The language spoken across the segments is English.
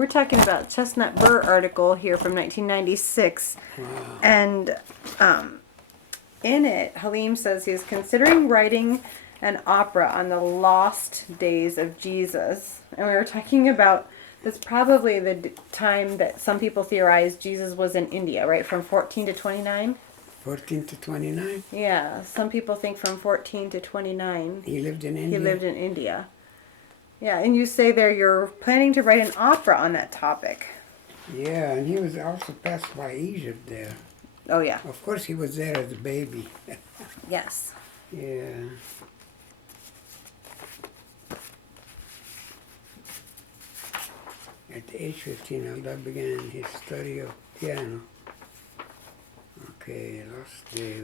We're talking about Chestnut Burr article here from 1996. Wow. And in it, Halim says he's considering writing an opera on the lost days of Jesus. And we were talking about that's probably the time that some people theorize Jesus was in India, right? From 14 to 29? 14 to 29? Yeah, some people think from 14 to 29. He lived in India? He lived in India. Yeah, and you say there you're planning to write an opera on that topic. Yeah, and he was also passed by Egypt there. Oh, yeah. Of course, he was there as a baby. Yes. Yeah. At age 15, El-Dabh began his study of piano. Okay, Lost Day.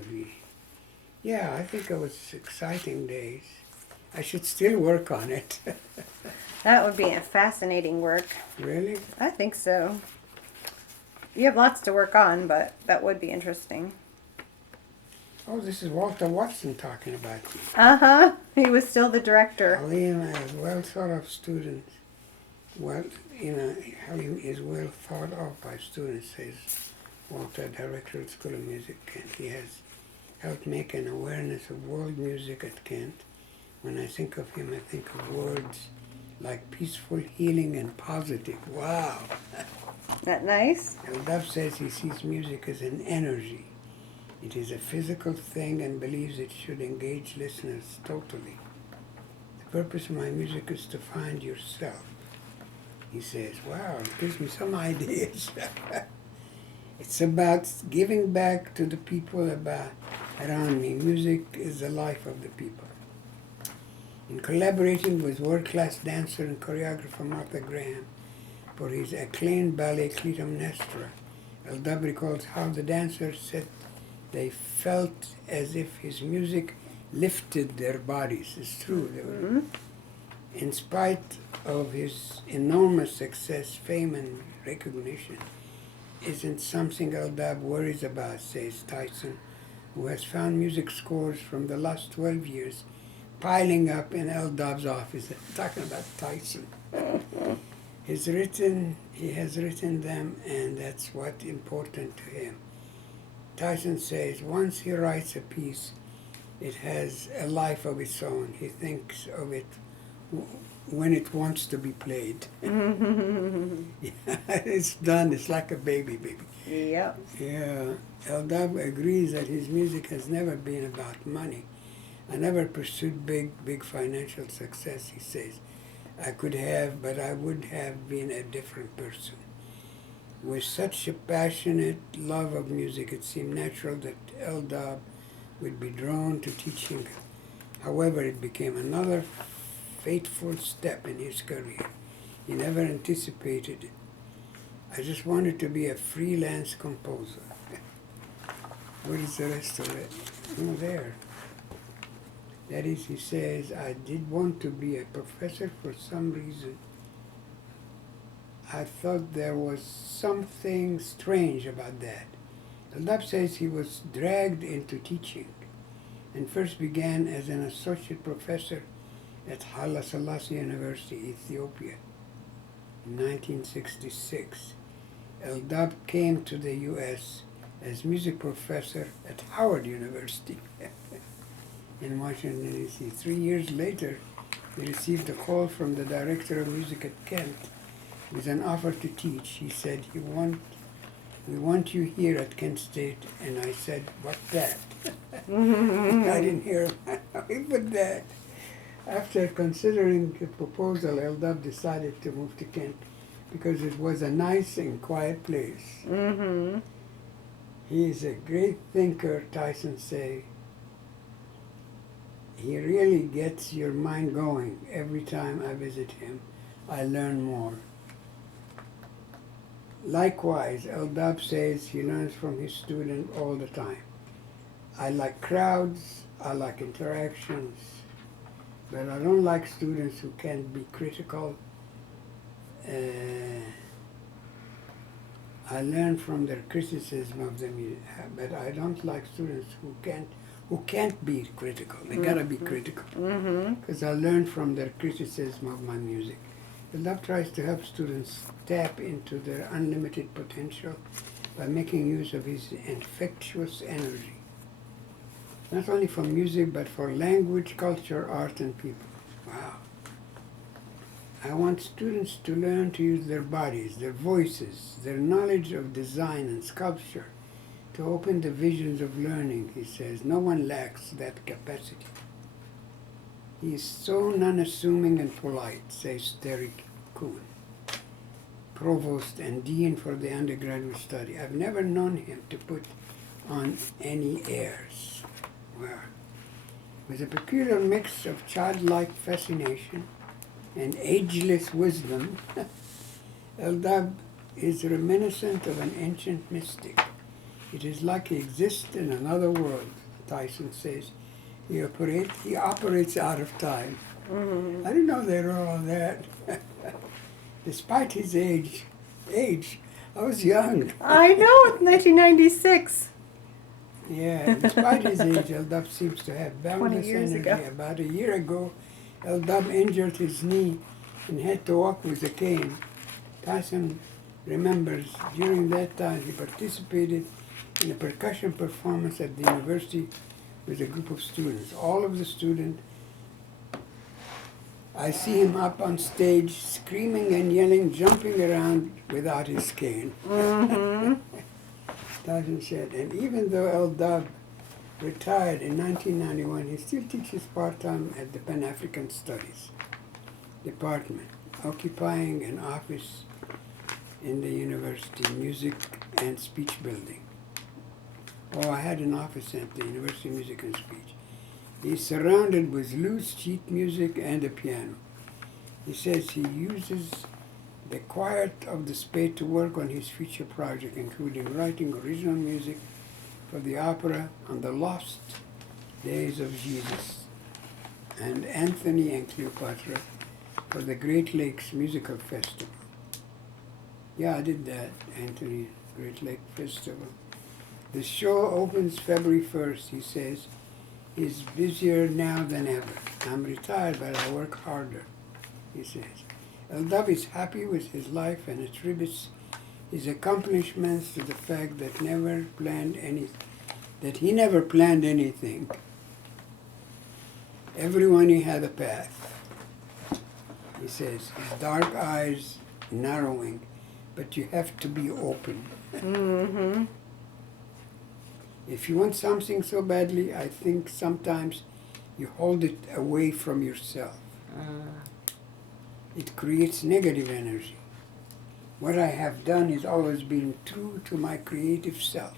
Yeah, I think it was exciting days. I should still work on it. That would be a fascinating work. Really? I think so. You have lots to work on, but that would be interesting. Oh, this is Walter Watson talking about you. Uh-huh. He was still the director. Halim is well thought of students. Well, Halim is well thought of by students, says Walter, director at School of Music, and he has helped make an awareness of world music at Kent. When I think of him, I think of words like peaceful, healing, and positive. Wow! Isn't that nice? El-Dabh says he sees music as an energy. It is a physical thing and believes it should engage listeners totally. The purpose of my music is to find yourself. He says, wow, it gives me some ideas. It's about giving back to the people around me. Music is the life of the people. In collaborating with world-class dancer and choreographer Martha Graham for his acclaimed ballet Clytemnestra, El-Dabh recalls how the dancers said they felt as if his music lifted their bodies. It's true. They were, in spite of his enormous success, fame, and recognition, isn't something El-Dabh worries about, says Tyson, who has found music scores from the last 12 years piling up in El-Dabh's office. Talking about Tyson. He has written them, and that's what's important to him. Tyson says once he writes a piece, it has a life of its own. He thinks of it when it wants to be played. It's done. It's like a baby. Yep. Yeah. El-Dabh agrees that his music has never been about money. I never pursued big financial success, he says. I could have, but I would have been a different person. With such a passionate love of music, it seemed natural that El-Dabh would be drawn to teaching. However, it became another fateful step in his career. He never anticipated it. I just wanted to be a freelance composer. What is the rest of it? Oh, there. That is, he says, I did want to be a professor for some reason. I thought there was something strange about that. El-Dabh says he was dragged into teaching and first began as an associate professor at Haile Selassie University, Ethiopia. In 1966, El-Dabh came to the U.S. as music professor at Howard University in Washington, D.C. 3 years later, he received a call from the director of music at Kent with an offer to teach. He said, we want you here at Kent State. And I said, what's that? I didn't hear him. But that. After considering the proposal, El-Dabh decided to move to Kent because it was a nice and quiet place. Mm-hmm. He is a great thinker, Tyson says. He really gets your mind going. Every time I visit him, I learn more. Likewise, El-Dabh says he learns from his student all the time. I like crowds, I like interactions, but I don't like students who can't be critical. I learn from their criticism of the music, but I don't like students who can't be critical. They gotta be critical. Because I learn from their criticism of my music. El-Dabh tries to help students tap into their unlimited potential by making use of his infectious energy, not only for music, but for language, culture, art, and people. Wow. I want students to learn to use their bodies, their voices, their knowledge of design and sculpture to open the visions of learning, he says. No one lacks that capacity. He is so unassuming and polite, says Derek Kuhn, provost and dean for the undergraduate study. I've never known him to put on any airs. Wow. With a peculiar mix of childlike fascination and ageless wisdom, El-Dabh is reminiscent of an ancient mystic. It is like he exists in another world, Tyson says. He operates out of time. I didn't know they wrote all that. Despite his age, I was young. I know, it's 1996. Yeah, despite his age, El-Dabh seems to have 20 boundless years energy. ago. About a year ago, El-Dabh injured his knee and had to walk with a cane. Tyson remembers during that time he participated in a percussion performance at the university with a group of students. All of the students, I see him up on stage screaming and yelling, jumping around without his cane. Tyson said, and even though El-Dabh retired in 1991, he still teaches part-time at the Pan-African Studies department, occupying an office in the university, music and speech building. Oh, I had an office at the University of Music and Speech. He's surrounded with loose sheet music and a piano. He says he uses the quiet of the space to work on his future project, including writing original music for the opera On the Lost Days of Jesus and Anthony and Cleopatra for the Great Lakes Musical Festival. Yeah, I did that, Anthony, Great Lake Festival. The show opens February 1st, he says. He's busier now than ever. I'm retired, but I work harder, he says. El-Dabh is happy with his life and attributes his accomplishments to the fact that he never planned anything. Everyone he had a path. He says, his dark eyes narrowing, but you have to be open. If you want something so badly, I think sometimes you hold it away from yourself. It creates negative energy. What I have done is always been true to my creative self.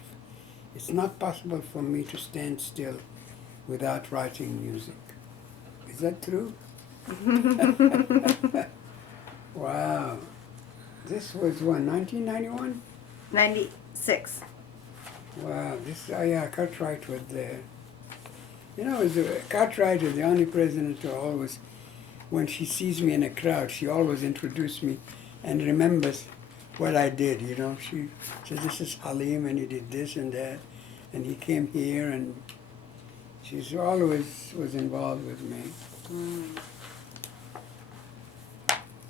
It's not possible for me to stand still without writing music. Is that true? Wow. This was what, 1991? 96. Wow, Cartwright was there. You know, Cartwright is the only president who always, when she sees me in a crowd, she always introduces me and remembers what I did, you know. She says, this is Halim, and he did this and that, and he came here, and she's always was involved with me.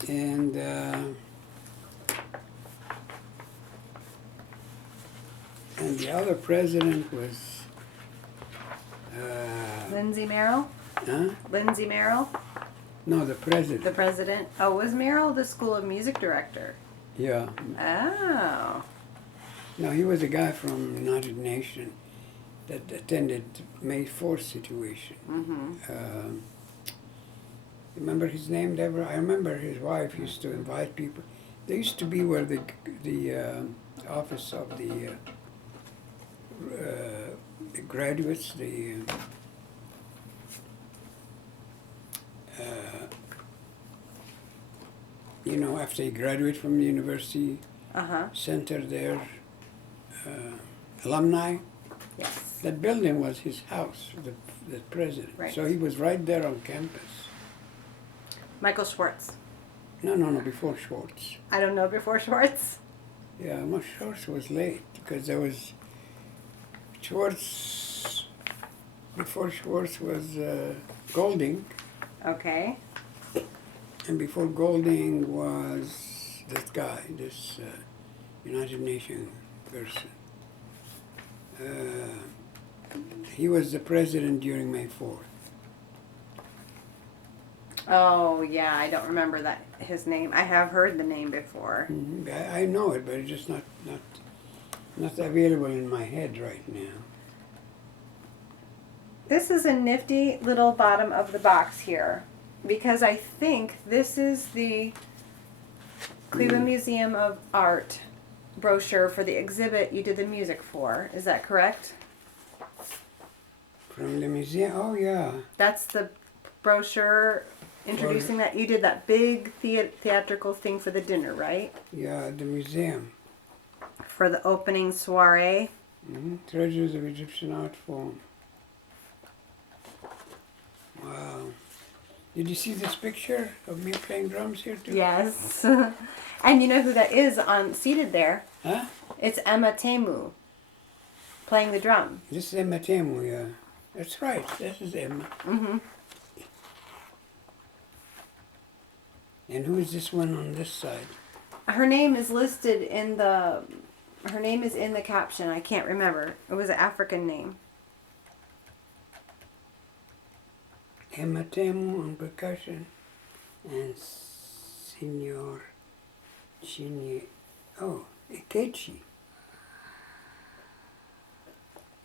And the other president was Lindsay Merrill? huh? Lindsay Merrill? No, the president. The president? Oh, was Merrill the School of Music director? Yeah. Oh. No, he was a guy from the United Nations that attended May 4th situation. Remember his name, Deborah? I remember his wife used to invite people. They used to be where the office of the graduates, you know, after they graduate from the university center there, alumni. Yes. That building was his house, the president. Right. So he was right there on campus. Michael Schwartz. No, before Schwartz. I don't know before Schwartz. Yeah, Schwartz was late because there was Schwartz, before Schwartz was Golding, Okay. And before Golding was this guy, this United Nations person. He was the president during May 4th. Oh, yeah, I don't remember his name. I have heard the name before. Mm-hmm. I know it, but it's just not available in my head right now. This is a nifty little bottom of the box here, because I think this is the Cleveland Museum of Art brochure for the exhibit you did the music for. Is that correct? From the museum? Oh, yeah. That's the brochure introducing that. You did that big theatrical thing for the dinner, right? Yeah, the museum. For the opening soiree. Mm-hmm. Treasures of Egyptian Art Form. Wow. Did you see this picture of me playing drums here too? Yes. And you know who that is seated there? Huh? It's Emma Temu playing the drum. This is Emma Temu, yeah. That's right. This is Emma. Mm-hmm. And who is this one on this side? Her name is listed in the... Her name is in the caption. I can't remember. It was an African name. Emma Temu on percussion. And Signor Ekechi.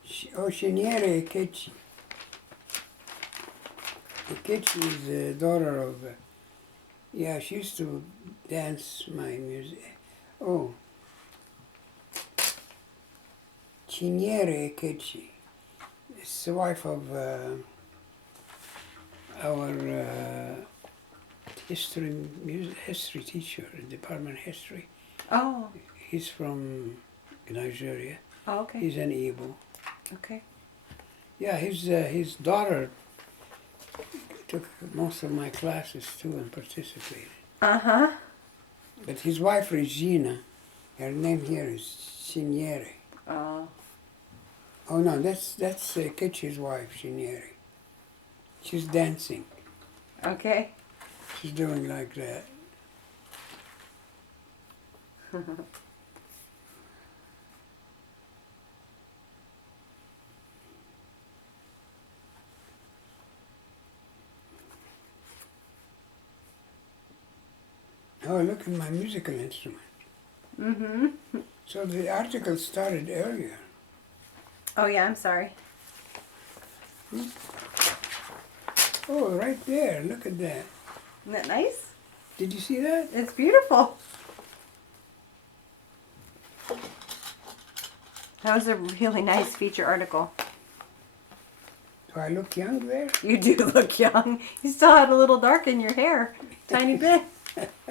Shiniere Ekechi. Ekechi is the daughter of... yeah, she used to dance my music. Oh. Shiniere Ekechi. It's the wife of our history teacher in Department of History. Oh. He's from Nigeria. Oh, okay. He's an Igbo. Okay. Yeah, his daughter took most of my classes too and participated. Uh-huh. But his wife, Regina, her name here is Signere. Oh. Oh no, that's Ketchi's wife, Signere. She's dancing. Okay. She's doing like that. Oh, look at my musical instrument. Mm-hmm. So the article started earlier. Oh, yeah, I'm sorry. Oh, right there. Look at that. Isn't that nice? Did you see that? It's beautiful. That was a really nice feature article. Do I look young there? You do look young. You still have a little dark in your hair. Tiny bit.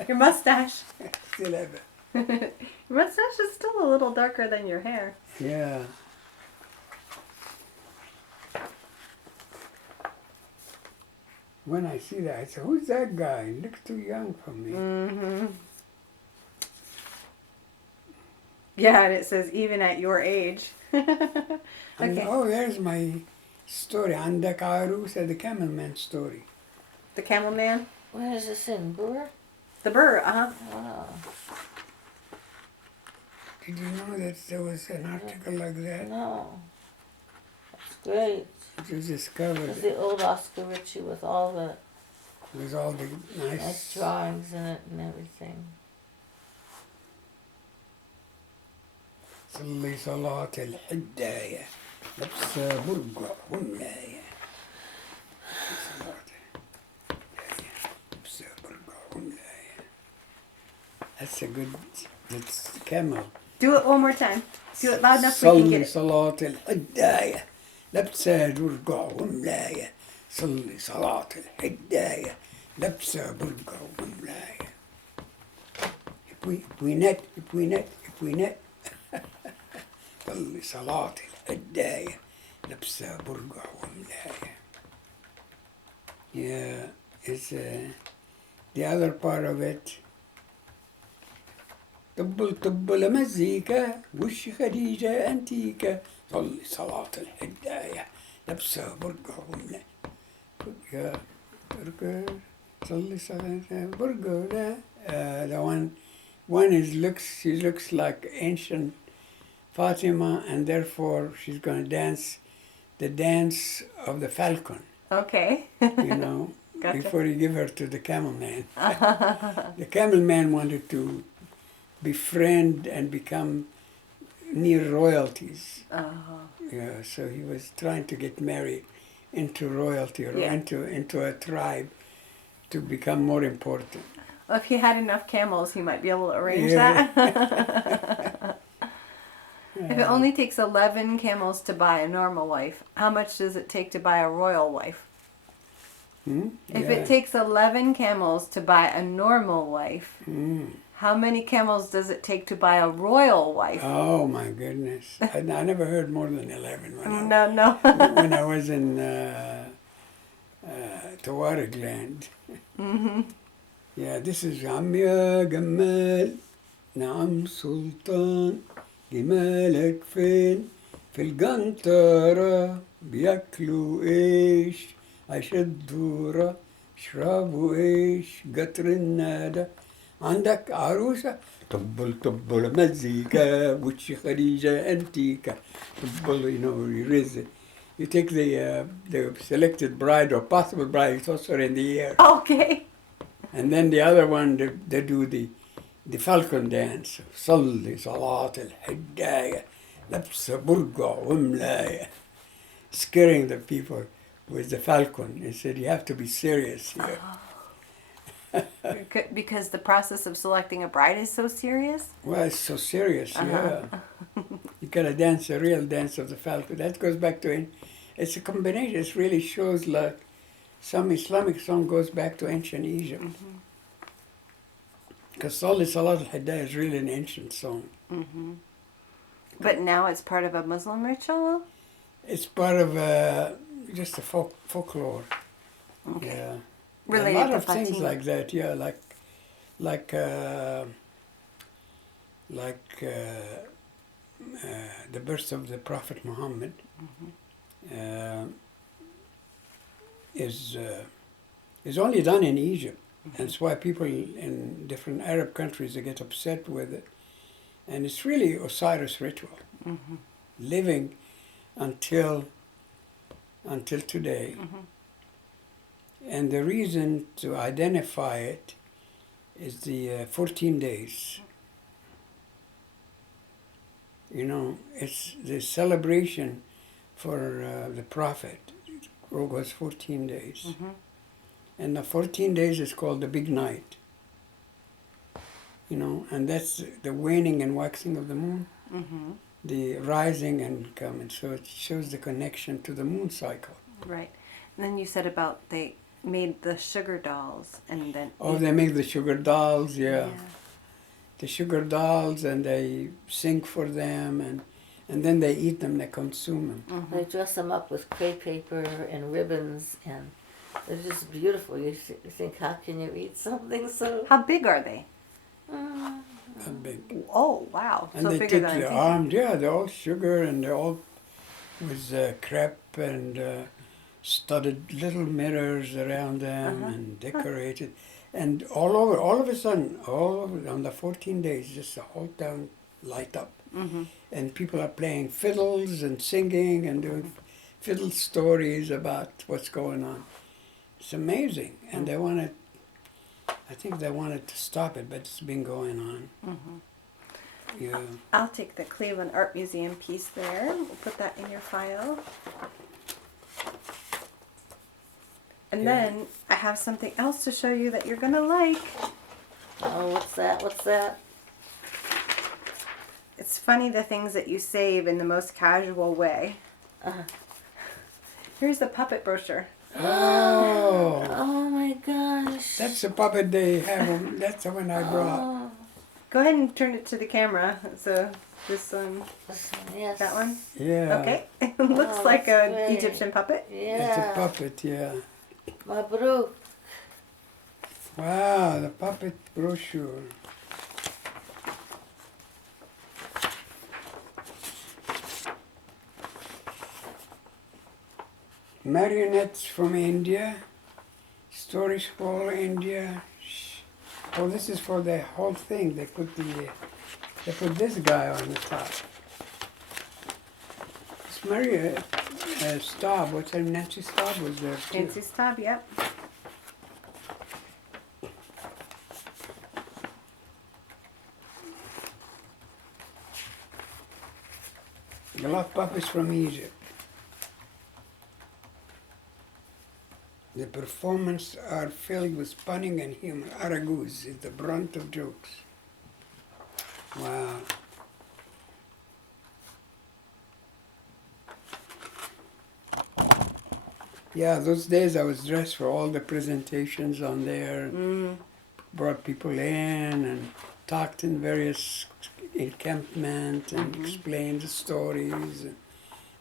Your mustache. Still have it. Your mustache is still a little darker than your hair. Yeah. When I see that, I say, who's that guy? He looks too young for me. Mm-hmm. Yeah, and it says even at your age. And, Okay. oh, there's my story. عندك عروسة, the camel man story. The camel man? Where is this in? Brewer? The burr, uh-huh. Wow. Did you know that there was an article like that? No. That's great. It was discovered It's the old Oscar Ritchie with all the with all the nice nice... drawings in it and everything. صلي صلاة الحداية لبس برقع وملاية صلاة الحداية لبس برقع وملاية. That's a good... That's camel. Do it one more time. Do it loud enough so we can get صلي it. صلاة الحداية لبس برقع وملاية صلي صلاة الحداية لبس برقع وملاية. If we net صلي صلاة الحداية لبسة برقع وملاية. Yeah, it's the other part of it. طب المزيكا وش خديجة أنتيكا صلي صلاة الحداية لبسة برقع وملاية. Yeah, برقع صلي صلاة برجو ده. The one is she looks like ancient Fatima, and therefore she's going to dance the dance of the falcon, Okay. you know, Gotcha. before you give her to the camel man. The camel man wanted to befriend and become near royalties. Yeah, so he was trying to get married into royalty or Yeah. into a tribe to become more important. Well, if he had enough camels, he might be able to arrange Yeah. that. If it only takes 11 camels to buy a normal wife, how much does it take to buy a royal wife? If Yeah. it takes 11 camels to buy a normal wife, how many camels does it take to buy a royal wife? Oh my goodness! I never heard more than 11 No. when I was in Tawarig land. Yeah, this is عم يا جمال نعم سلطان جمالك فين في الجنطرة بياكلوا ايش عيش الدورة يشربوا ايش قطر الندى عندك عروسة طبل طبل مزيكا وشي خديجة انتيكا طبل you raise it. You take the selected bride or possible bride, you toss her in the air. Okay. And then the other one, they do the falcon dance. صلي صلاة الحداية لبس برقع وملاية. Scaring the people with the falcon. He said, you have to be serious here. Because the process of selecting a bride is so serious? Well, it's so serious, yeah. You gotta dance a real dance of the falcon. That goes back to, it's a combination. It really shows like some Islamic song goes back to ancient Egypt. Because Salli Salat al-Hidayah is really an ancient song. But now it's part of a Muslim ritual? It's part of just a folklore. Okay. Yeah. Related a lot to of things Fatima. like that, yeah, like the birth of the Prophet Muhammad is only done in Egypt. And it's why people in different Arab countries, they get upset with it. And it's really Osiris ritual, living until today. And the reason to identify it is the 14 days. You know, it's the celebration for the Prophet. It goes 14 days. And the 14 days is called the big night. You know, and that's the waning and waxing of the moon, the rising and coming. So it shows the connection to the moon cycle. Right. And then you said about they made the sugar dolls and then... Oh, they make the sugar dolls, yeah. The sugar dolls, and they sing for them, and then they eat them, they consume them. They dress them up with crepe paper and ribbons, and they're just beautiful. You think, how can you eat something so... How big are they? That big. Oh, wow. And so they bigger take than I the think. arms, yeah, they're all sugar, and they're all with crepe and studded little mirrors around them and decorated. And all of a sudden, on the 14 days, just the whole town light up. And people are playing fiddles and singing and doing fiddle stories about what's going on. It's amazing. And I think they wanted to stop it, but it's been going on. Yeah. I'll take the Cleveland Art Museum piece there. We'll put that in your file. And then I have something else to show you that you're going to like. Oh, what's that? What's that? It's funny the things that you save in the most casual way. Here's the puppet brochure. Oh, Oh my gosh. that's the puppet they have. That's the one I brought. Oh, Go ahead and turn it to the camera. So this yes. that one. Yeah. Okay. It looks Oh, like that's an great. Egyptian puppet. It's a Yeah. puppet, yeah. Mabruk. Wow, the puppet brochure. Marionettes from India, Stories for India. Oh, this is for the whole thing. They put this guy on the top. It's Maria Staub. What's her name? Nancy Staub was there too. Nancy Staub, yep. The love puppets from Egypt. The performances are filled with punning and humor. Araguz is the brunt of jokes. Wow. Yeah, those days I was dressed for all the presentations on there. Brought people in and talked in various encampments and explained the stories. It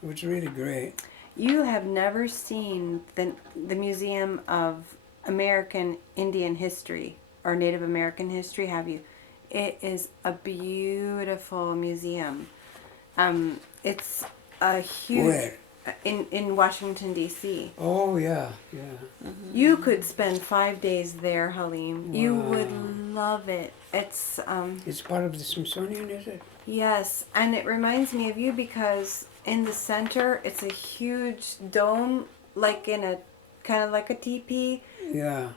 was really great. You have never seen the Museum of American Indian History or Native American History, have you? It is a beautiful museum. It's a huge... Where? In Washington, D.C. Oh, yeah. You could spend 5 days there, Halim. You Wow. would love it. It's It's part of the Smithsonian, is it? yes, and it reminds me of you because in the center it's a huge dome, like in a kind of like a teepee, Yeah.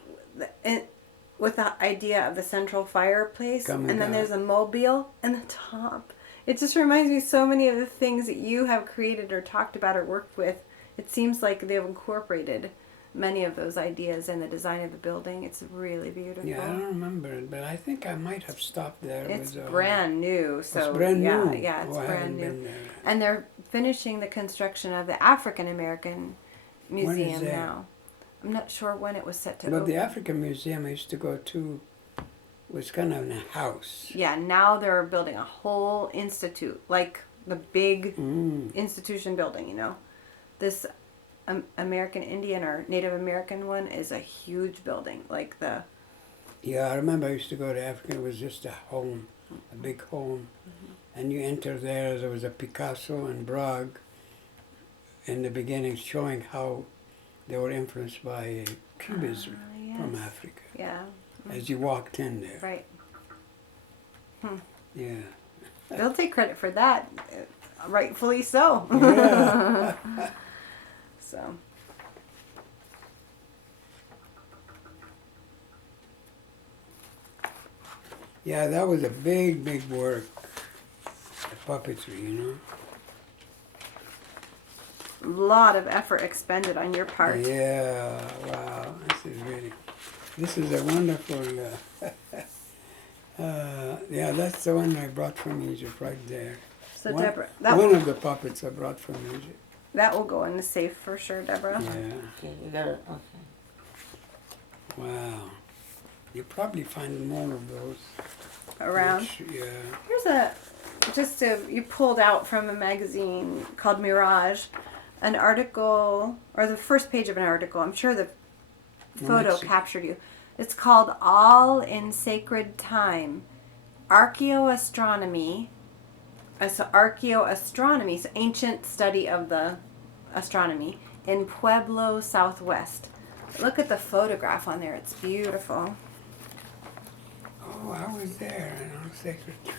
with the idea of the central fireplace, Coming and then down. there's a mobile in the top. It just reminds me so many of the things that you have created or talked about or worked with. It seems like they've incorporated many of those ideas in the design of the building. It's really beautiful. Yeah, I don't remember it, but I think I might have stopped there. It's with, brand new, so it's brand yeah, new. yeah, it's Oh, I brand haven't new. been there. And they're finishing the construction of the African American When is Museum that? now. I'm not sure when it was set to But open. the African Museum I used to go to was kind of in a house. Yeah, now they're building a whole institute, like the big Mm. institution building, you know. This American Indian or Native American one is a huge building, like the... Yeah, I remember I used to go to Africa. It was just a home, a big home. And you enter there was a Picasso and Braque in the beginning showing how they were influenced by Cubism from yes. Africa. Yeah, As you walked in there. right. Yeah. They'll take credit for that, rightfully so. Yeah. So, Yeah, that was a big, big work. The puppetry, you know. a lot of effort expended on your part. Yeah, wow, this is a wonderful, yeah, that's the one I brought from Egypt right there. So one, Deborah, one of the puppets I brought from Egypt. that will go in the safe for sure, Deborah. Yeah, Okay, you got it. Okay. wow. You probably find more of those. Around. Yeah. Here's you pulled out from a magazine called Mirage, an article, or the first page of an article. I'm sure the photo Let's see. captured you. It's called All in Sacred Time, Archaeoastronomy. So archaeoastronomy, so ancient study of the astronomy in Pueblo, Southwest. Look at the photograph on there. It's beautiful. Oh, I was there on Sacred Time.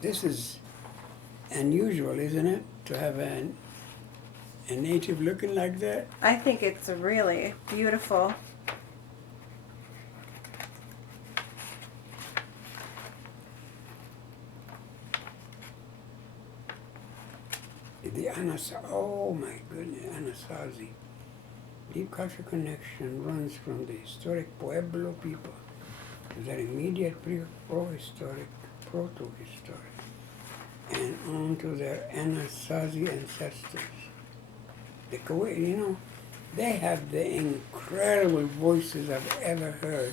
This is unusual, isn't it? To have a native looking like that. I think it's really beautiful. The oh my goodness, Anasazi. Deep cultural connection runs from the historic Pueblo people to their immediate prohistoric, proto-historic, and on to their Anasazi ancestors. The Kuwait, you know, they have the incredible voices I've ever heard.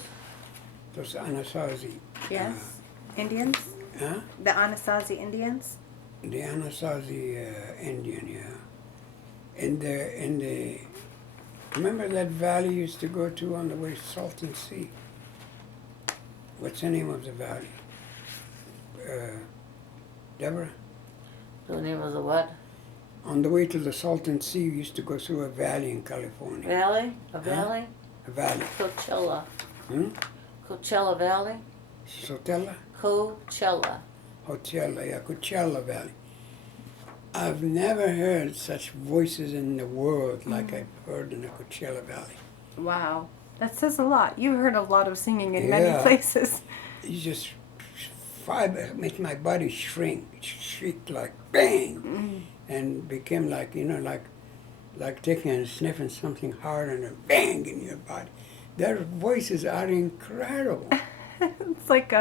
Those Anasazi. Yes. Indians? Huh? The Anasazi Indians? The Anasazi Indian, yeah. In the remember that valley you used to go to on the way to Salton Sea? What's the name of the valley? Deborah? The name of the what? On the way to the Salton Sea, we used to go through a valley in California. Valley? A valley? A valley. Coachella. Hmm? Coachella Valley? Sotella? Coachella. Coachella Valley. I've never heard such voices in the world like I've heard in the Coachella Valley. Wow. That says a lot. You heard a lot of singing in many Yeah. places. You just make my body shriek like bang, and became like, like taking and sniffing something hard and a bang in your body. Their voices are incredible. It's like,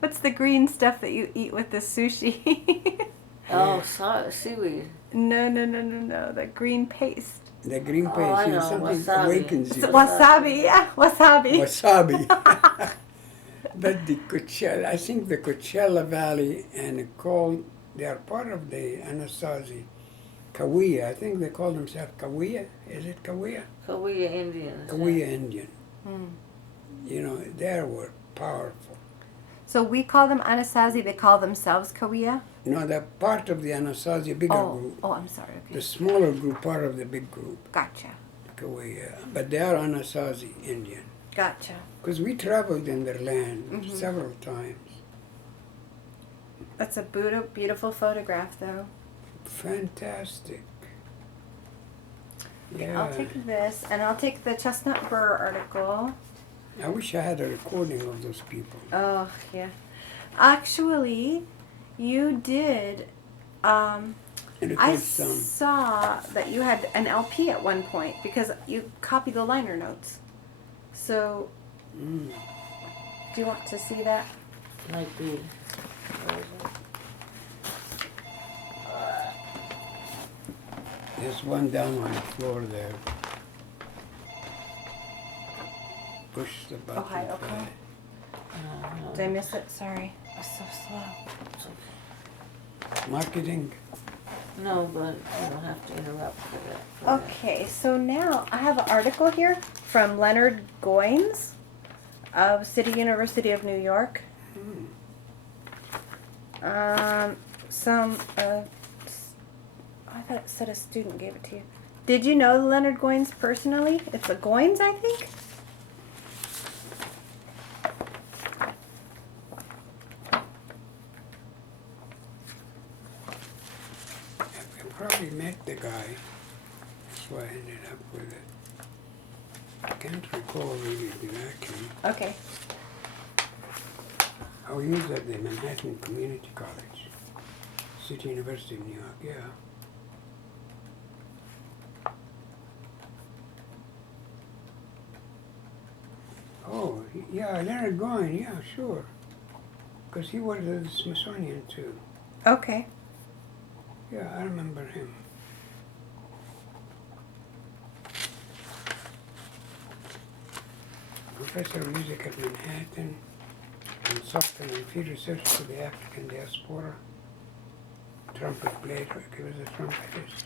what's the green stuff that you eat with the sushi? Oh, seaweed. No. The green paste. The green paste, I know, something wasabi. awakens It's you. wasabi, yeah, wasabi. Wasabi. But the Coachella, I think the Coachella Valley they are part of the Anasazi Cahuilla. I think they call themselves Cahuilla. Is it Cahuilla? Cahuilla Indians. Cahuilla Indian. Hmm. They were powerful. So we call them Anasazi, they call themselves Cahuilla? No, they're part of the Anasazi bigger group. Oh, I'm sorry, okay. The smaller group, part of the big group, Gotcha. Cahuilla. But they are Anasazi Indian. Gotcha. Because we traveled in their land several times. That's a beautiful photograph, though. Fantastic. Okay, Yeah. I'll take this, and I'll take the Chestnut Burr article. I wish I had a recording of those people. Oh, yeah. Actually, you did. I Record some. saw that you had an LP at one point because you copied the liner notes. So, do you want to see that? Might be. There's one down on the floor there. Push the button. Oh, hi, okay. Did I miss it? Sorry. I was so slow. Marketing. No, but you don't have to interrupt for that. Okay, so now I have an article here from Leonard Goines of City University of New York. I thought it said a student gave it to you. Did you know Leonard Goines personally? It's a Goines, I think. I probably met the guy. That's why I ended up with it. I can't recall really exactly. Okay. Oh, he was at the Manhattan Community College, City University of New York, yeah. Oh, yeah, Leonard Goin, yeah, sure. Because he was at the Smithsonian too. Okay. Yeah, I remember him. Professor of music at Manhattan, consultant and field research for the African diaspora. Trumpet player, he was a trumpetist.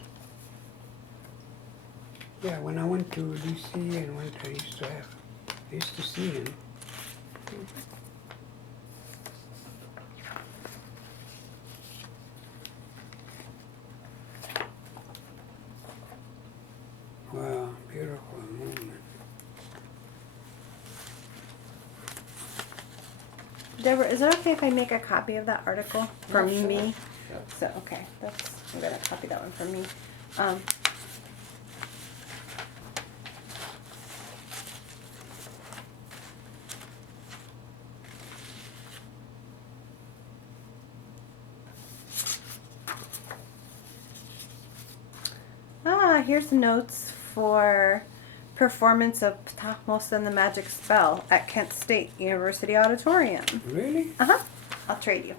Yeah, when I went to DC and I used to see him. Wow, beautiful movement. Deborah, is it okay if I make a copy of that article from Yeah, sure. me? Sure. So, okay, I'm gonna copy that one from me. Here's notes for performance of Ptahmos and the Magic Spell at Kent State University Auditorium. Really? Uh-huh. I'll trade you.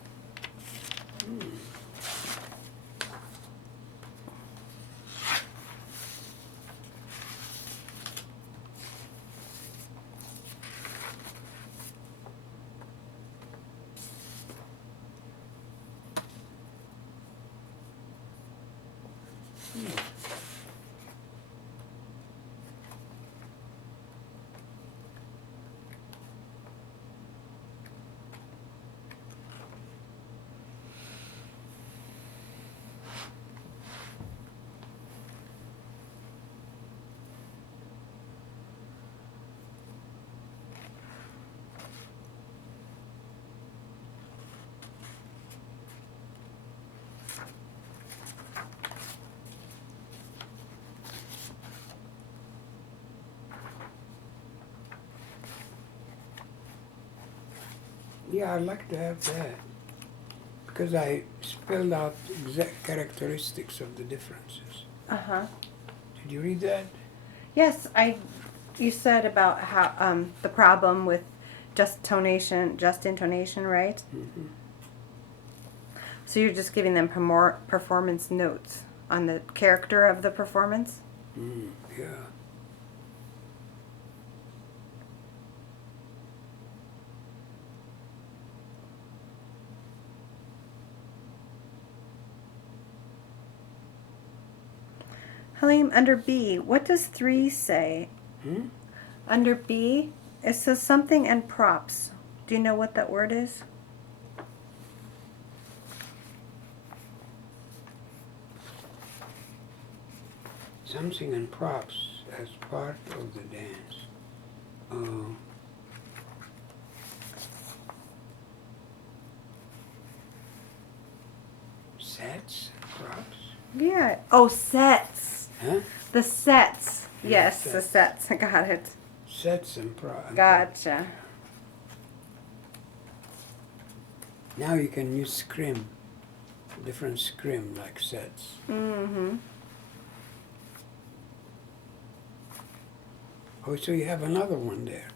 Yeah, I'd like to have that. Because I spelled out exact characteristics of the differences. Uh-huh. Did you read that? Yes, you said about how the problem with just intonation, right? Mm-hmm. So you're just giving them performance notes on the character of the performance? Yeah. Halim, under B, what does 3 say? Hmm? Under B, it says something and props. Do you know what that word is? Something and props as part of the dance. Sets and props? Yeah. Oh, sets. Huh? The sets. Yeah, Yes, the sets. sets. I got it. Sets and props. Gotcha. Now you can use scrim, different scrim like sets. Mm-hmm. Oh, so you have another one there.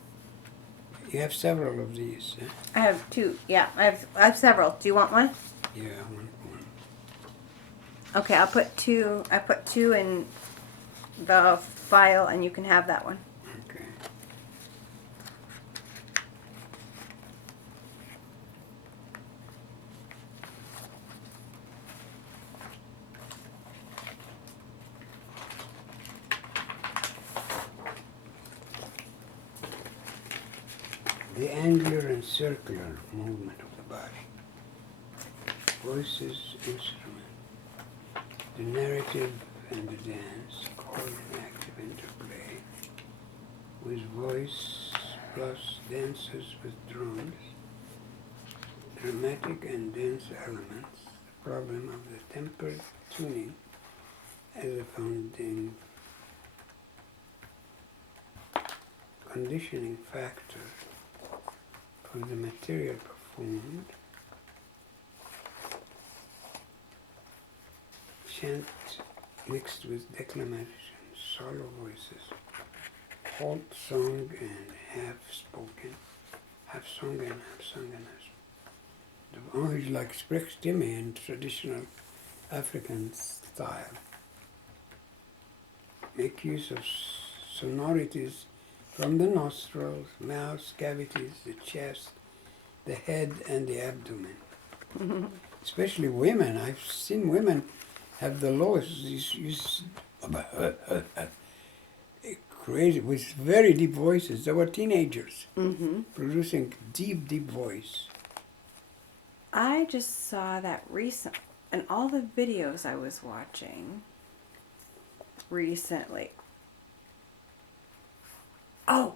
You have several of these. Huh? I have 2. Yeah, I have several. Do you want one? Yeah, one. Okay, I'll put 2. I put 2 in the file, and you can have that one. Okay. The angular and circular movement of the body. Voices, instrument. The narrative and the dance, chord and active interplay, with voice plus dances with drums, dramatic and dance elements, the problem of the tempered tuning as a founding conditioning factor for the material performed, chant mixed with declamation, solo voices, halt song and half-spoken, half-sung and half-sung and half-sung. Oh, it's like Sprechstimme in traditional African style. Make use of sonorities from the nostrils, mouth cavities, the chest, the head, and the abdomen. Especially women. I've seen women have the lowest, crazy, with very deep voices. They were teenagers, producing deep, deep voice. I just saw that in all the videos I was watching recently. Oh,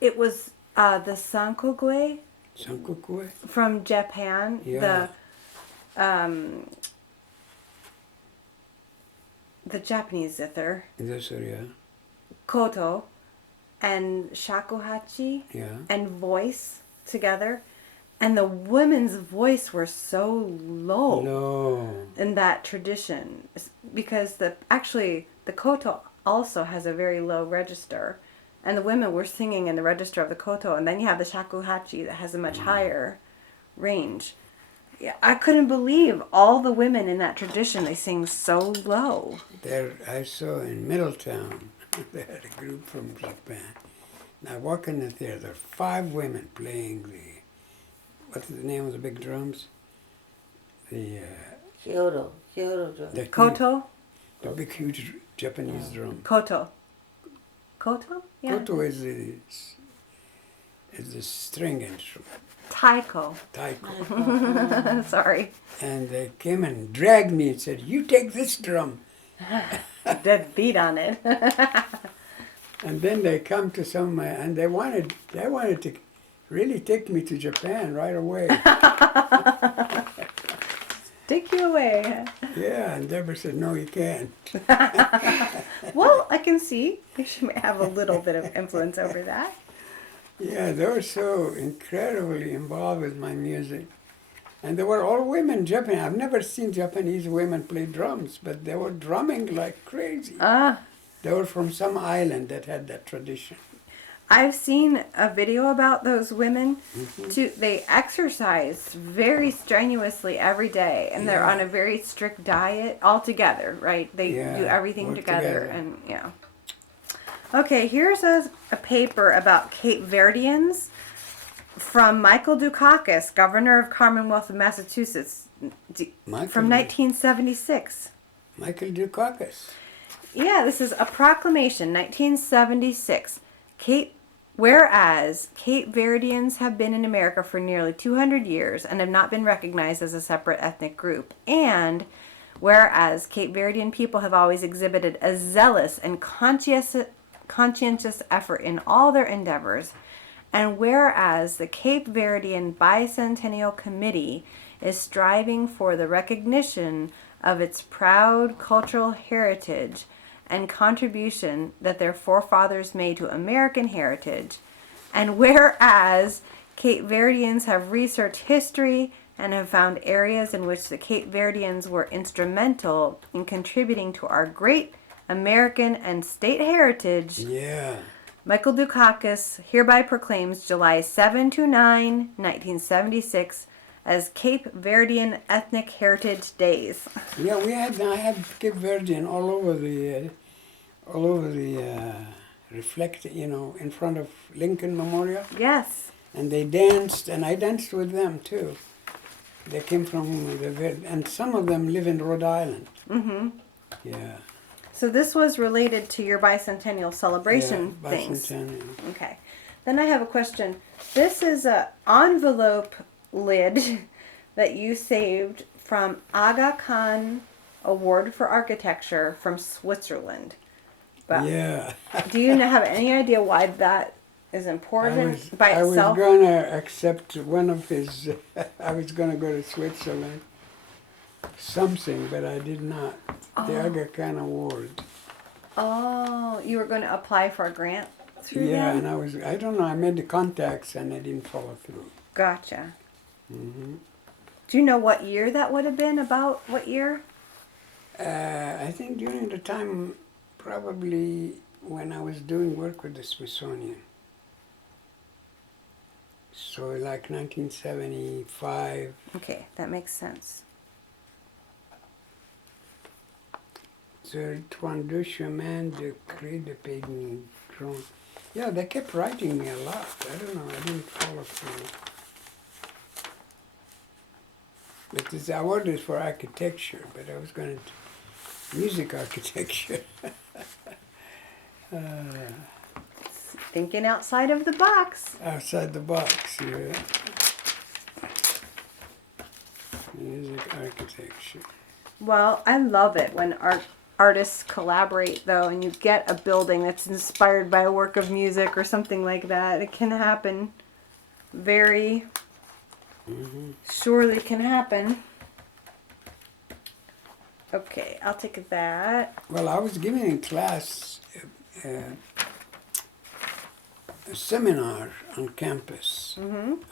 it was the Sankogwe Sankokue? from Japan. Yeah. The Japanese zither, This area, koto, and shakuhachi, yeah. and voice together. And the women's voice were so low No. in that tradition, because the koto also has a very low register, and the women were singing in the register of the koto, and then you have the shakuhachi that has a much higher range. Yeah, I couldn't believe all the women in that tradition, they sing so low. There, I saw in Middletown, they had a group from Japan. And I walk in there are 5 women playing what's the name of the big drums? The Kyoto drum. the Koto? the big huge Japanese drum. Koto? Yeah. Koto is the string instrument, Taiko. taiko. Sorry. And they came and dragged me and said, "You take this drum." Dead beat on it. And then they come to and they wanted to really take me to Japan right away. Take you away. Yeah, and Deborah said, "No, you can't." Well, I can see. You should have a little bit of influence over that. Yeah, they were so incredibly involved with my music. And they were all women, Japanese. I've never seen Japanese women play drums, but they were drumming like crazy. Ah, They were from some island that had that tradition. I've seen a video about those women. Mm-hmm. Too, they exercise very strenuously every day, and they're Yeah. on a very strict diet all together, right? They Yeah, do everything work together, together. and yeah. Okay, here's a paper about Cape Verdeans from Michael Dukakis, governor of Commonwealth of Massachusetts, from 1976. Michael Dukakis. Yeah, this is a proclamation, 1976. Whereas Cape Verdeans have been in America for nearly 200 years and have not been recognized as a separate ethnic group, and whereas Cape Verdean people have always exhibited a zealous and conscientious effort in all their endeavors, and whereas the Cape Verdean Bicentennial Committee is striving for the recognition of its proud cultural heritage and contribution that their forefathers made to American heritage, and whereas Cape Verdeans have researched history and have found areas in which the Cape Verdeans were instrumental in contributing to our great American and state heritage, Yeah. Michael Dukakis hereby proclaims July 7 to 9, 1976 as Cape Verdean Ethnic Heritage Days. Yeah, I had Cape Verdean all over the reflect, in front of Lincoln Memorial. Yes. And they danced, and I danced with them too. They came from and some of them live in Rhode Island. Mm-hmm. Yeah. So this was related to your bicentennial celebration Yeah, things. bicentennial. Okay. Then I have a question. This is a envelope lid that you saved from Aga Khan Award for Architecture from Switzerland. But Yeah. do you have any idea why that is important by I was itself? gonna accept one of his. I was gonna go to Switzerland. Something, but I did not. The Aga Khan Award. Oh, you were going to apply for a grant through Yeah, them? and I don't know. I made the contacts and I didn't follow through. Gotcha. Hmm. Do you know what year that would have been? About what year? I think during the time, probably when I was doing work with the Smithsonian. So like 1975. Okay, that makes sense. Antoine de Chemin de Cré de Pédon. Yeah, they kept writing me a lot. I don't know, I didn't follow through. But this award is for architecture, but I was going to music architecture. Thinking outside of the box. Outside the box, yeah. Music architecture. Well, I love it when artists collaborate, though, and you get a building that's inspired by a work of music or something like that. It can happen. Very surely can happen. Okay, I'll take that. Well, I was giving a class, a seminar on campus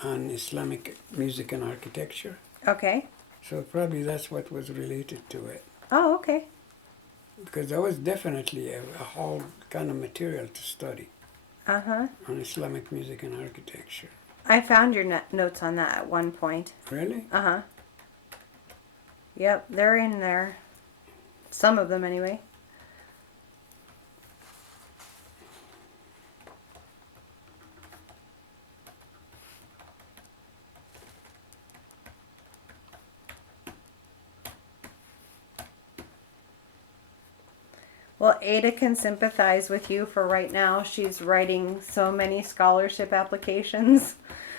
on Islamic music and architecture. Okay. So probably that's what was related to it. Oh, okay. Because that was definitely a whole kind of material to study Uh-huh. on Islamic music and architecture. I found your notes on that at one point. Really? Uh-huh. Yep, they're in there. Some of them, anyway. Well, Ada can sympathize with you for right now. She's writing so many scholarship applications.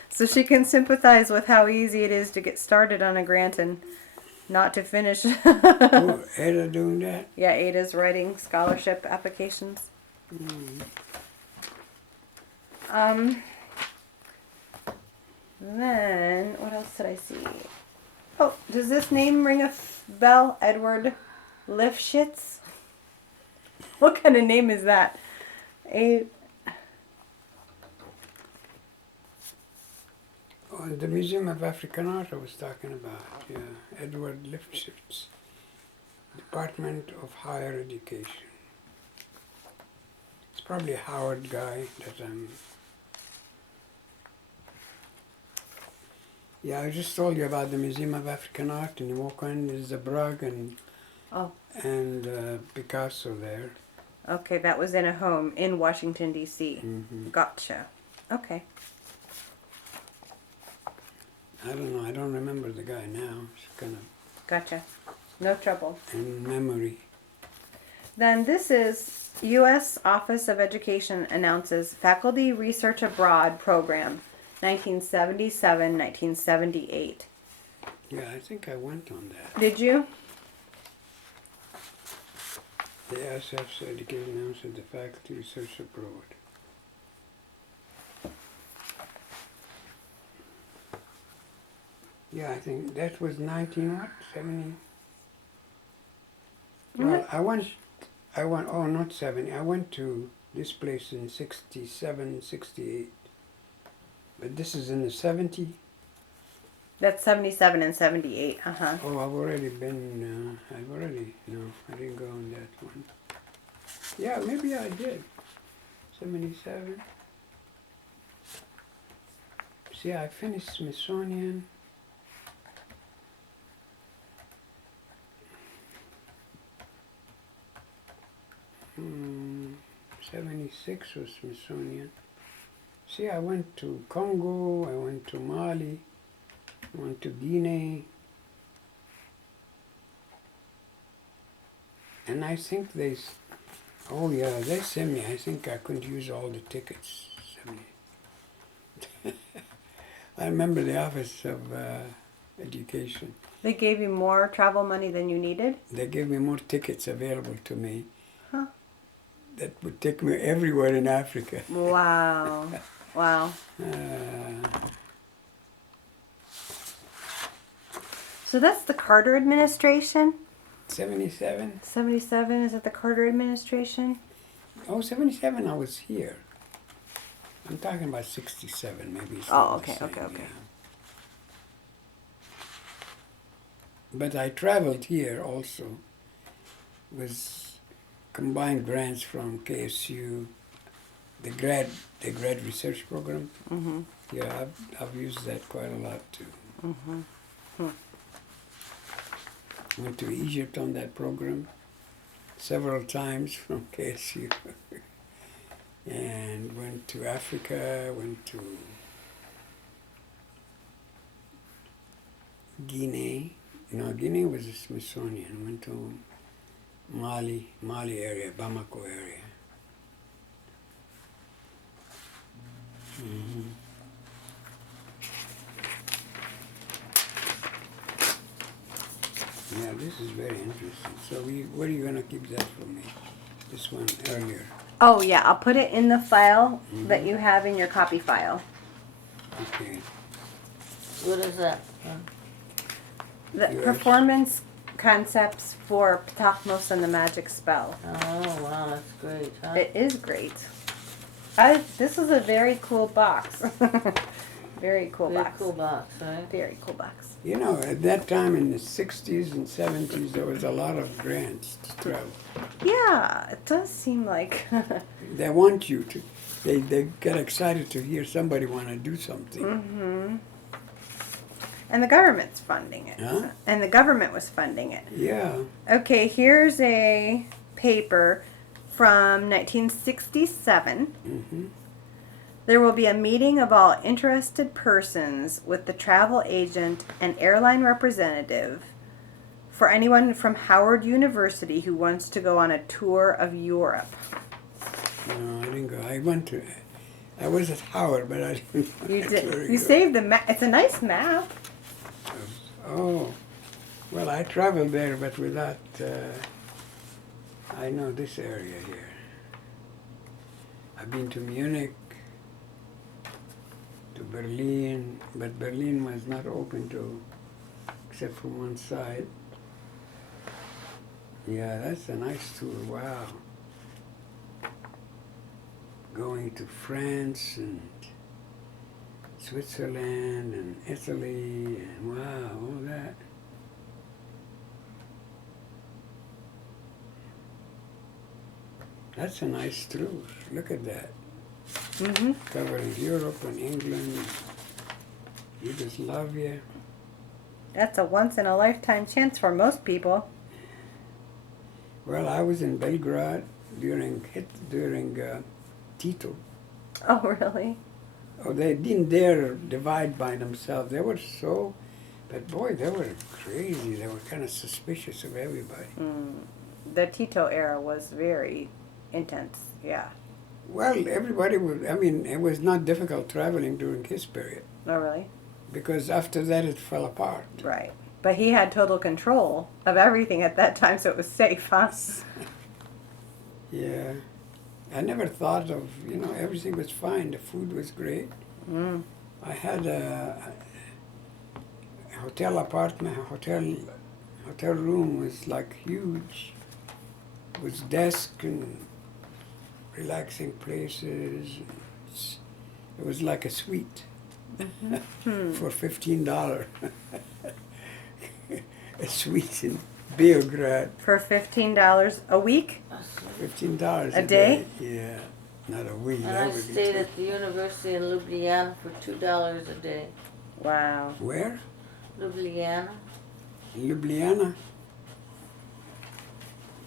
So she can sympathize with how easy it is to get started on a grant and not to finish. Oh, Ada doing that? Yeah, Ada's writing scholarship applications. Then, what else did I see? Oh, does this name ring a bell? Edward Lifshitz? What kind of name is that? Oh, the Museum of African Art I was talking about, yeah. Edward Lifshitz, Department of Higher Education. It's probably a Howard guy that I'm... Yeah, I just told you about the Museum of African Art, and you walk in, there's a Bragg Oh, and Picasso there. okay, that was in a home in Washington, D.C. Mm-hmm. Gotcha. Okay. I don't know, I don't remember the guy now. It's kind of Gotcha. No trouble. in memory. Then this is U.S. Office of Education announces Faculty Research Abroad Program, 1977-1978. Yeah, I think I went on that. Did you? The ASF's education announced the faculty research abroad. Yeah, I think that was 1970. Well, I went, oh, not 70. I went to this place in 67, 68. But this is in the 70. That's 77 and 78. Uh-huh. Oh, I've already been, no, I didn't go on that one. Yeah, maybe I did. 77. See, I finished Smithsonian. 76 was Smithsonian. See, I went to Congo, I went to Mali, I went to Guinea. And I think they sent me, I think I couldn't use all the tickets. I remember the Office of Education. They gave you more travel money than you needed? They gave me more tickets available to me. Huh. That would take me everywhere in Africa. Wow. Wow. So that's the Carter administration? 77? 77, is it the Carter administration? Oh, 77, I was here. I'm talking about 67, maybe. It's Oh, not okay, the same, okay, okay. yeah. But I traveled here also with combined grants from KSU, the grad research program. Mm-hmm. Yeah, I've used that quite a lot too. Mm-hmm. Hmm. Went to Egypt on that program several times from KSU. And went to Africa, went to Guinea. Guinea was the Smithsonian. Went to Mali area, Bamako area. Mm-hmm. Yeah, this is very interesting. So where are you going to keep that for me? This one earlier. Oh, yeah, I'll put it in the file that you have in your copy file. Okay. What is that? The Yours. performance concepts for Ptahmos and the Magic Spell. Oh, wow, that's great, huh? It is great. This is a very cool box. Very cool Very box. cool box, right? Very cool box. At that time in the 60s and 70s, there was a lot of grants to travel. Yeah, it does seem like. They want you to, they get excited to hear somebody want to do something. Mm-hmm. And the government's funding it. Huh? And the government was funding it. Yeah. Okay, here's a paper from 1967. Mm-hmm. There will be a meeting of all interested persons with the travel agent and airline representative for anyone from Howard University who wants to go on a tour of Europe. No, I didn't go. I was at Howard, but I didn't. You did. You saved the map. It's a nice map. Oh, well, I traveled there, but without. I know this area here. I've been to Munich, to Berlin, but Berlin was not open except from one side. Yeah, that's a nice tour. Wow. Going to France and Switzerland and Italy and wow, all that. That's a nice truth. Look at that. Mm-hmm. Covering Europe and England, Yugoslavia. That's a once-in-a-lifetime chance for most people. Well, I was in Belgrade during Tito. Oh, really? Oh, they didn't dare divide by themselves. They were so, but boy, they were crazy. They were kind of suspicious of everybody. The Tito era was very intense, yeah. Well, everybody was, I mean, it was not difficult traveling during his period. Oh, really? Because after that it fell apart. Right. But he had total control of everything at that time, so it was safe, huh? Yeah. I never thought of, everything was fine. The food was great. I had a hotel apartment, hotel room was like huge, with desk and relaxing places. It was like a suite for $15. A suite in Beograd. For $15 a week? $15 A day? Yeah, not a week. And That I would be stayed too- at the university in Ljubljana for $2 a day. Wow. Where? Ljubljana, Ljubljana?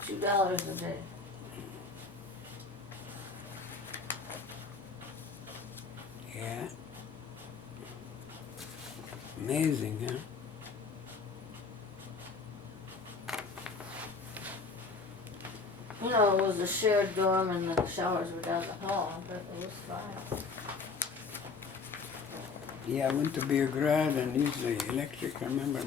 $2 a day. Yeah. Amazing, huh? You know, it was a shared dorm and the showers were down the hall, but it was fine. Yeah, I went to Beograd and used the electric. I remember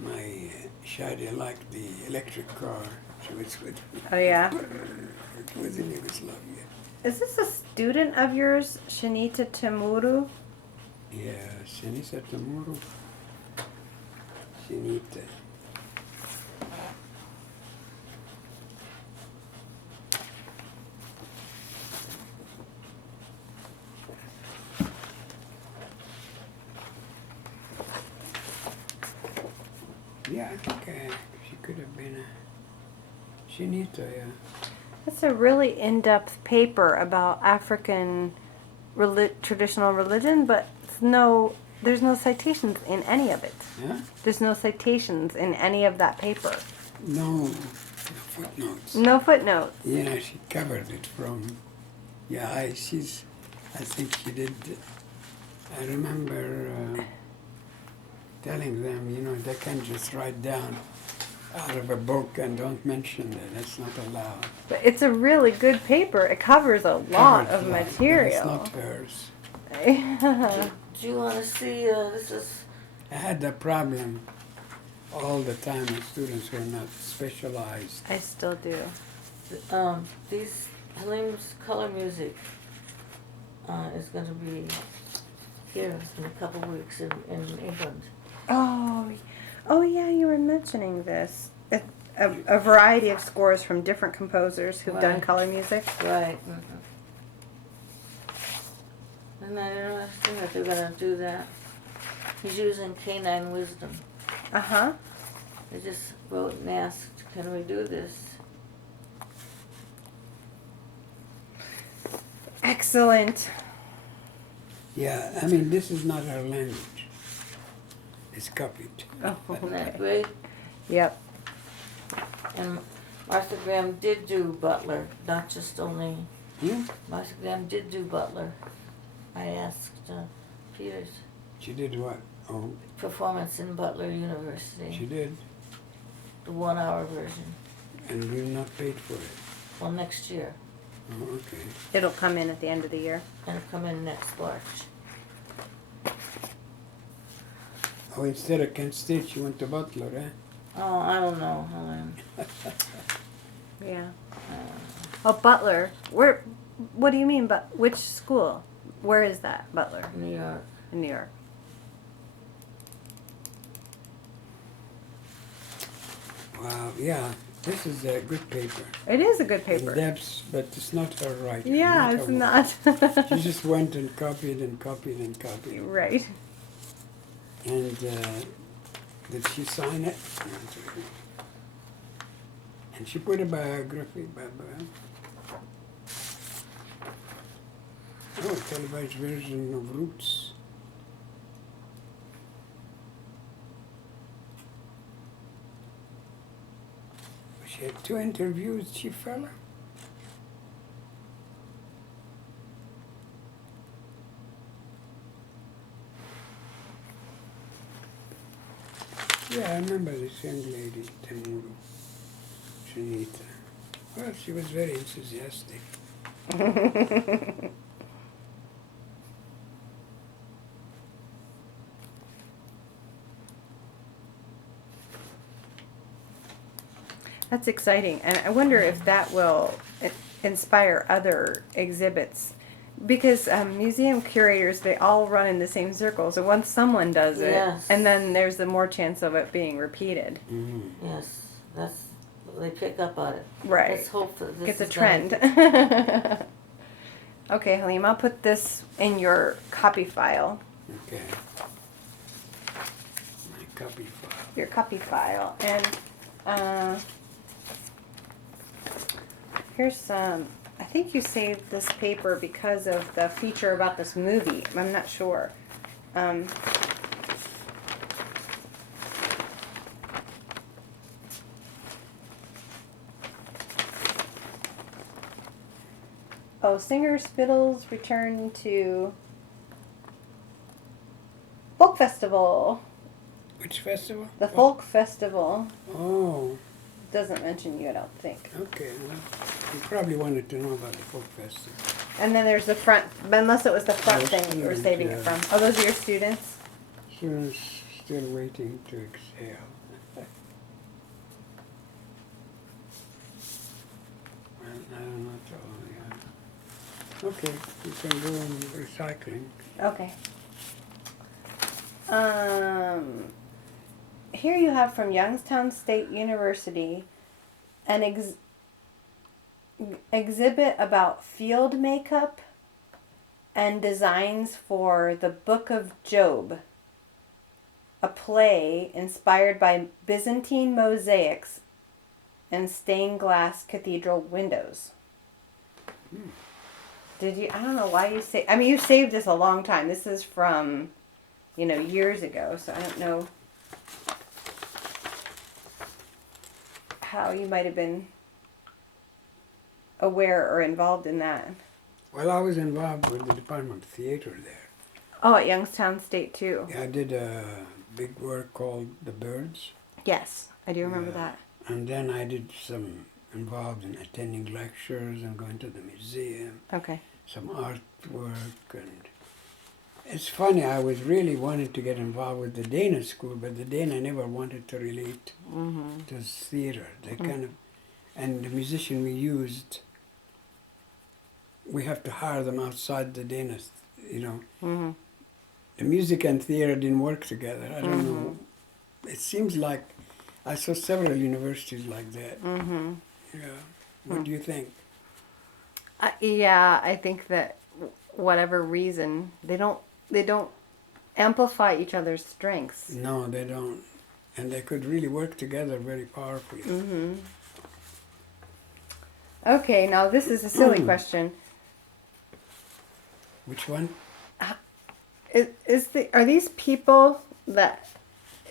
my Shadia liked the electric car. She was with me. Oh, yeah? It was in Yugoslavia. Is this a student of yours, Shanita Temuru? Yeah, Sinisa Tamuru. Sinita. Yeah, I think she could have been a Shinita, yeah. That's a really in-depth paper about African traditional religion, but there's no citations in any of it. Huh? There's no citations in any of that paper. No footnotes. No footnotes. Yeah, she covered it from. Yeah, I think she did. I remember telling them, they can't just write down out of a book and don't mention it. That's not allowed. But it's a really good paper. It covers a lot of material. It's not hers. Do you want to see, this is... I had that problem all the time with students who are not specialized. I still do. These Halim's color music is going to be here in a couple of weeks in England. Oh yeah, you were mentioning this. A variety of scores from different composers who've done Right. color music. Right. Isn't that interesting that they're going to do that? He's using canine wisdom. Uh-huh. They just wrote and asked, can we do this? Excellent. Yeah, I mean, this is not her language. It's copied. Oh, Isn't that okay. great? Yep. And Martha Graham did do Butler, not just only... Martha Graham did do Butler. I asked Peters. She did what? Oh, Performance in Butler University. she did. The 1 hour version. And you're not paid for it. Well, next year. Oh, okay. It'll come in at the end of the year. And come in next March. Oh, instead of Kent State, she went to Butler, eh? Oh, I don't know, Helen. Yeah. Oh, Butler. What do you mean, but which school? Where is that, Butler? New York. In New York. Wow, yeah. This is a good paper. It is a good In paper. depth, but it's not her writing. Yeah, not it's her not. work. She just went and copied and copied and copied. Right. And did she sign it? And she put a biography. Oh, televised version of Roots. She had 2 interviews, chief fella. Yeah, I remember this young lady, Temuru, Shanita. Well, she was very enthusiastic. That's exciting, and I wonder if that will inspire other exhibits, because museum curators, they all run in the same circles. And once someone does it, Yes. and then there's the more chance of it being repeated. Yes, they pick up on it. Right. Let's hope that this It's a is trend. gonna- Okay, Halim, I'll put this in your copy file. Okay. My copy file. Your copy file, and here's some. I think you saved this paper because of the feature about this movie. I'm not sure. Oh, singers, fiddles return to folk festival. Which festival? The folk festival Oh, doesn't mention you, I don't think. okay. Well, you probably wanted to know about the folk festival. And then there's the front, unless it was the front Oh, thing that you were students, saving it yeah. from. Oh, those are your students? Students still waiting to exhale. Well, I don't know. Okay, you can go on recycling. Okay. Here you have from Youngstown State University an exhibit about field makeup and designs for the Book of Job, a play inspired by Byzantine mosaics and stained glass cathedral windows. Did you? I don't know why you say. I mean, you saved this a long time. This is from, years ago. So I don't know how you might have been aware or involved in that. Well, I was involved with the Department of Theater there. Oh, at Youngstown State too. I did a big work called The Birds. Yes, I do remember Yeah. that. And then I did some involved in attending lectures and going to the museum, Okay. some artwork. And it's funny, I was really wanting to get involved with the Dana School, but the Dana never wanted to relate to theater. They kind of, and the musician we used, we have to hire them outside the Dana, Mm-hmm. The music and theater didn't work together. I don't know. It seems like I saw several universities like that. Mm-hmm. Yeah. What do you think? Yeah, I think that whatever reason they don't amplify each other's strengths. No, they don't. And they could really work together very powerfully. Mm-hmm. Okay, now this is a silly question. Which one? Are these people that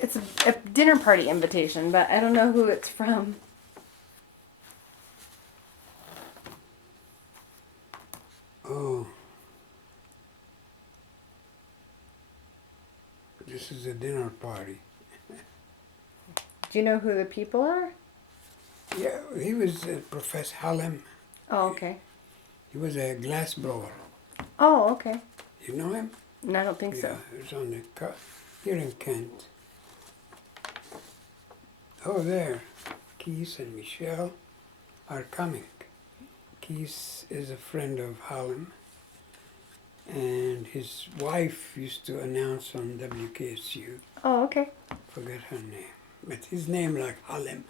it's a dinner party invitation, but I don't know who it's from. Oh. This is a dinner party. Do you know who the people are? Yeah, he was Professor Halim. Oh, okay. He was a glass blower. Oh, okay. You know him? No, I don't think Yeah, so. he was on the here in Kent. Oh, there. Keith and Michelle are coming. Keith is a friend of Halim, and his wife used to announce on WKSU. Oh, okay. Forget her name, but his name like Halim.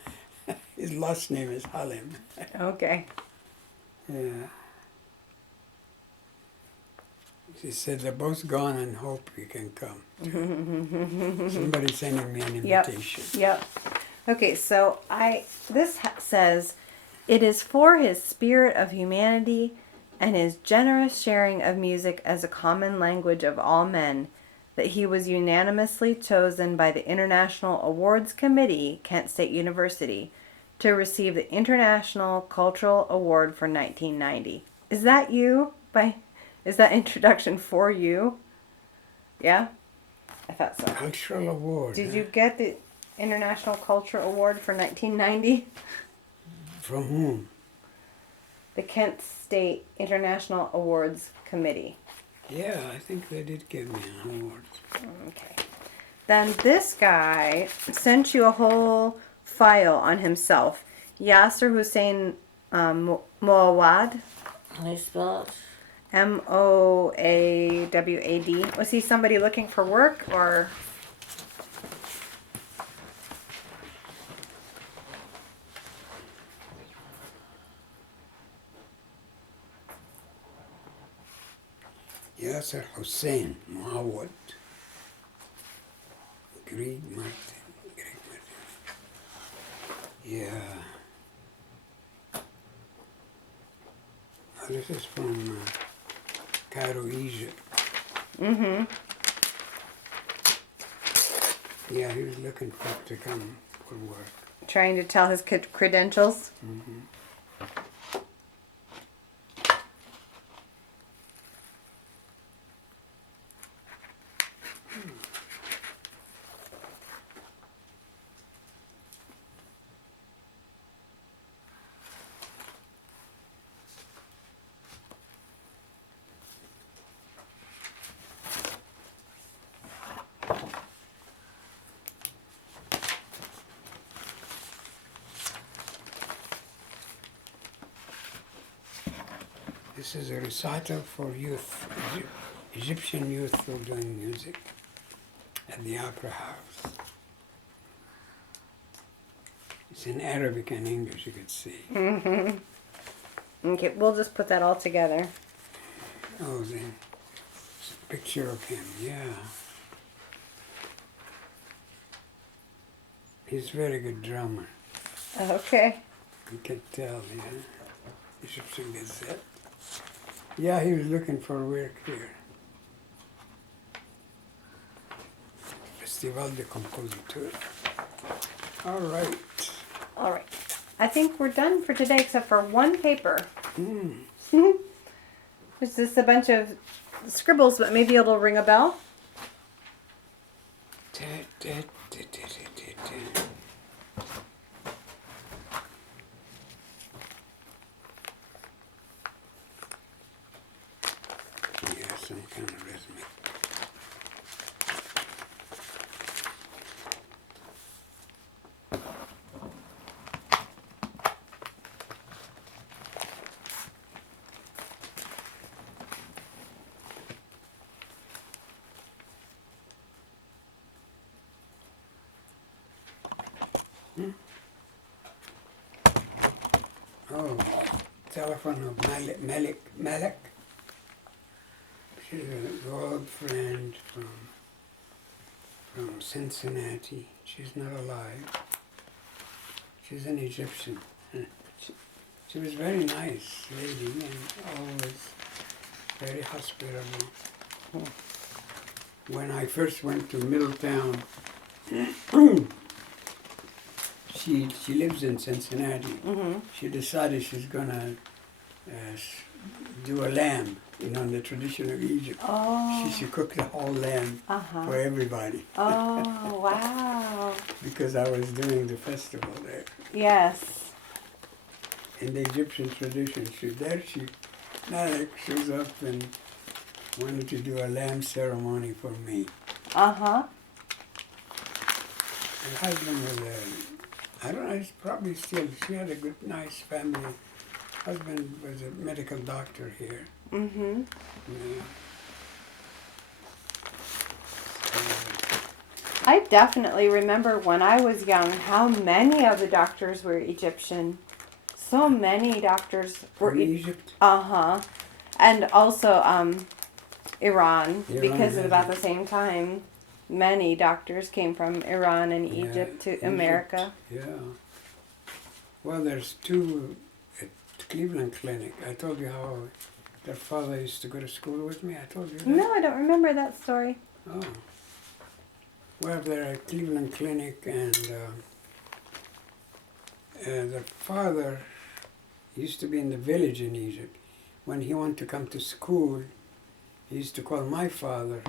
His last name is Halim. Okay. Yeah. She said they're both gone and hope you can come. Somebody sending me an invitation. Yep. Okay, so says, it is for his spirit of humanity and his generous sharing of music as a common language of all men that he was unanimously chosen by the International Awards Committee, Kent State University, to receive the International Cultural Award for 1990. Is that you? Is that introduction for you? Yeah? I thought so. Cultural award. Did you get the International Cultural Award for 1990? From whom? The Kent State International Awards Committee. Yeah, I think they did give me an award. Okay. Then this guy sent you a whole file on himself. Yasser Hussein Moawad. How do you spell it? Moawad. Was he somebody looking for work or? Yasser Hussein Moawad. Greg Martin. Yeah. Oh, this is from Cairo, Egypt. Mm-hmm. Yeah, he was looking to come for work. Trying to tell his credentials. Mm-hmm. This is a recital for youth, Egyptian youth who are doing music at the Opera House. It's in Arabic and English, you could see. Mm-hmm. Okay, we'll just put that all together. Oh, the picture of him, yeah. He's a very good drummer. Okay. You can tell, yeah. Egyptian Gazette. Yeah, he was looking for work here. Festival de Compositeurs. All right. All right. I think we're done for today except for one paper. Mm. It's just a bunch of scribbles, but maybe it'll ring a bell. Yeah, some kind of resume. Oh, telephone of Malik. She's a old friend from Cincinnati. She's not alive. She's an Egyptian. She was very nice lady and always very hospitable. When I first went to Middletown, she lives in Cincinnati. Mm-hmm. She decided she's gonna do a lamb, the tradition of Egypt. Oh. She cooked the whole lamb Uh-huh. for everybody. Oh, wow. Because I was doing the festival there. Yes. In the Egyptian tradition, Malik shows up and wanted to do a lamb ceremony for me. Uh-huh. Her husband was I don't know, he's probably still, she had a good, nice family. Husband was a medical doctor here. Mm-hmm. Yeah. I definitely remember when I was young how many of the doctors were Egyptian. So many doctors were From Egypt. Uh-huh. And also Iran, Iran because at had about it. the same time many doctors came from Iran and Yeah, Egypt to Egypt. America. Yeah. Well, there's two at Cleveland Clinic. I told you how their father used to go to school with me. I told you that. No, I don't remember that story. Oh. Well, they're at Cleveland Clinic, and the father used to be in the village in Egypt. When he wanted to come to school, he used to call my father